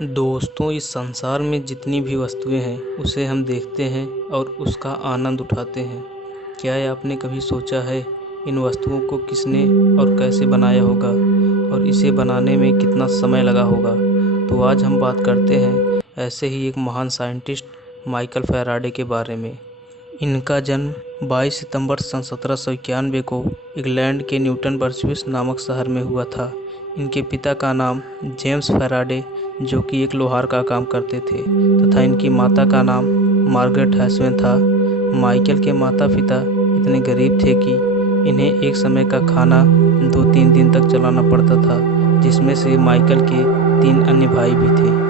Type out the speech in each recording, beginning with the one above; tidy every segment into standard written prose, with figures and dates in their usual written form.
दोस्तों, इस संसार में जितनी भी वस्तुएं हैं उसे हम देखते हैं और उसका आनंद उठाते हैं। क्या आपने कभी सोचा है इन वस्तुओं को किसने और कैसे बनाया होगा और इसे बनाने में कितना समय लगा होगा? तो आज हम बात करते हैं ऐसे ही एक महान साइंटिस्ट माइकल फैराडे के बारे में। इनका जन्म 22 सितंबर सन 1791 को इंग्लैंड के न्यूटन बर्चविस नामक शहर में हुआ था। इनके पिता का नाम जेम्स फैराडे, जो कि एक लोहार का काम करते थे, तथा इनकी माता का नाम मार्गरेट हैस्वेन था। माइकल के माता पिता इतने गरीब थे कि इन्हें एक समय का खाना 2-3 दिन तक चलाना पड़ता था, जिसमें से माइकल के 3 अन्य भाई भी थे।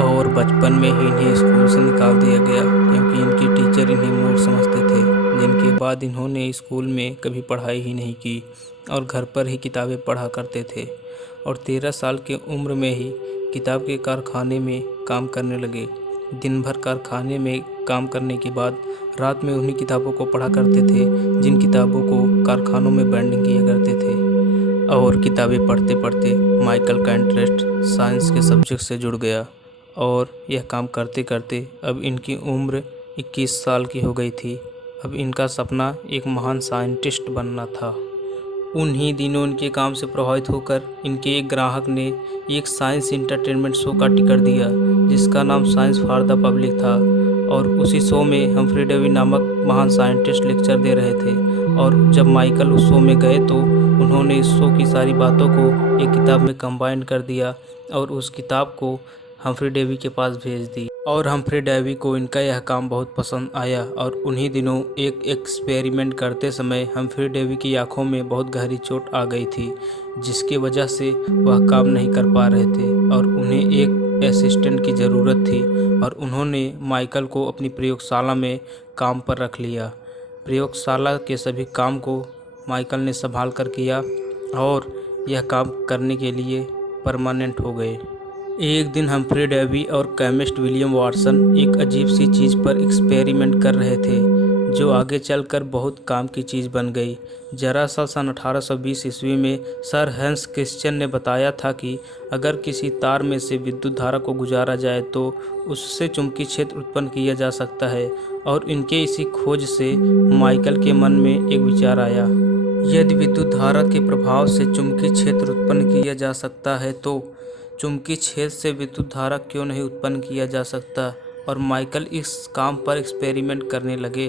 और बचपन में ही इन्हें स्कूल से निकाल दिया गया क्योंकि इनके टीचर इन्हें मूर्ख समझते थे, जिनके बाद इन्होंने स्कूल में कभी पढ़ाई ही नहीं की और घर पर ही किताबें पढ़ा करते थे। और 13 साल की उम्र में ही किताब के कारखाने में काम करने लगे। दिन भर कारखाने में काम करने के बाद रात में उन्हीं किताबों को पढ़ा करते थे जिन किताबों को कारखानों में बाइंडिंग किया करते थे। और किताबें पढ़ते पढ़ते माइकल का इंटरेस्ट साइंस के सब्जेक्ट से जुड़ गया और यह काम करते करते अब इनकी उम्र 21 साल की हो गई थी। अब इनका सपना एक महान साइंटिस्ट बनना था। उन्हीं दिनों इनके काम से प्रभावित होकर इनके एक ग्राहक ने एक साइंस इंटरटेनमेंट शो का टिकट दिया, जिसका नाम साइंस फॉर द पब्लिक था। और उसी शो में हम्फ्री डेवी नामक महान साइंटिस्ट लेक्चर दे रहे थे। और जब माइकल उस शो में गए तो उन्होंने इस शो की सारी बातों को एक किताब में कंबाइन कर दिया और उस किताब को हम्फ्री डेवी के पास भेज दी। और हम्फ्री डेवी को इनका यह काम बहुत पसंद आया और उन्हीं दिनों एक एक्सपेरिमेंट करते समय हम्फ्री डेवी की आंखों में बहुत गहरी चोट आ गई थी, जिसकी वजह से वह काम नहीं कर पा रहे थे और उन्हें एक असिस्टेंट की ज़रूरत थी। और उन्होंने माइकल को अपनी प्रयोगशाला में काम पर रख लिया। प्रयोगशाला के सभी काम को माइकल ने संभाल कर किया और यह काम करने के लिए परमानेंट हो गए। एक दिन हम्फ्री डेवी और केमिस्ट विलियम वाटसन एक अजीब सी चीज़ पर एक्सपेरिमेंट कर रहे थे, जो आगे चलकर बहुत काम की चीज़ बन गई। जरा सा सन 1820 ईस्वी में सर हैंस क्रिश्चियन ने बताया था कि अगर किसी तार में से विद्युत धारा को गुजारा जाए तो उससे चुंबकीय क्षेत्र उत्पन्न किया जा सकता है। और इनके इसी खोज से माइकल के मन में एक विचार आया, यदि विद्युत धारा के प्रभाव से चुंबकीय क्षेत्र उत्पन्न किया जा सकता है तो चुंबकीय क्षेत्र से विद्युत धारा क्यों नहीं उत्पन्न किया जा सकता। और माइकल इस काम पर एक्सपेरिमेंट करने लगे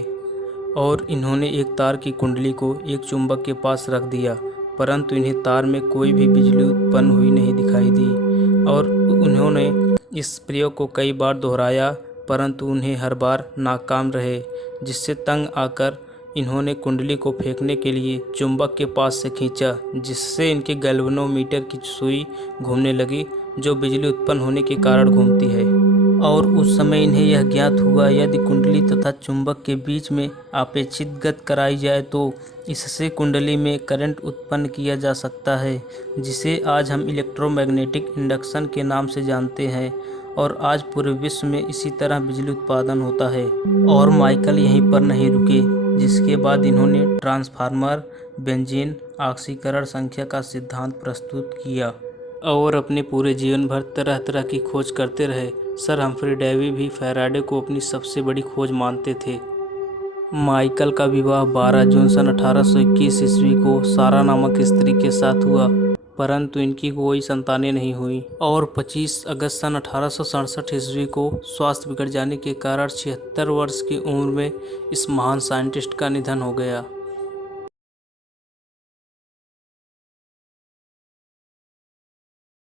और इन्होंने एक तार की कुंडली को एक चुंबक के पास रख दिया, परंतु इन्हें तार में कोई भी बिजली उत्पन्न हुई नहीं दिखाई दी। और उन्होंने इस प्रयोग को कई बार दोहराया, परंतु उन्हें हर बार नाकाम रहे, जिससे तंग आकर इन्होंने कुंडली को फेंकने के लिए चुंबक के पास से खींचा, जिससे इनके गैल्वेनोमीटर की सुई घूमने लगी, जो बिजली उत्पन्न होने के कारण घूमती है। और उस समय इन्हें यह ज्ञात हुआ, यदि कुंडली तथा चुंबक के बीच में आपेक्षिक गति कराई जाए तो इससे कुंडली में करंट उत्पन्न किया जा सकता है, जिसे आज हम इलेक्ट्रोमैग्नेटिक इंडक्शन के नाम से जानते हैं। और आज पूरे विश्व में इसी तरह बिजली उत्पादन होता है। और माइकल यहीं पर नहीं रुके, जिसके बाद इन्होंने ट्रांसफार्मर, बेंजीन ऑक्सीकरण संख्या का सिद्धांत प्रस्तुत किया और अपने पूरे जीवन भर तरह तरह की खोज करते रहे। सर हम्फ्री डेवी भी फैराडे को अपनी सबसे बड़ी खोज मानते थे। माइकल का विवाह 12 जून सन 1821 ईस्वी को सारा नामक स्त्री के साथ हुआ, परंतु इनकी कोई संतानें नहीं हुई। और 25 अगस्त सन 1867 ईस्वी को स्वास्थ्य बिगड़ जाने के कारण 76 वर्ष की उम्र में इस महान साइंटिस्ट का निधन हो गया।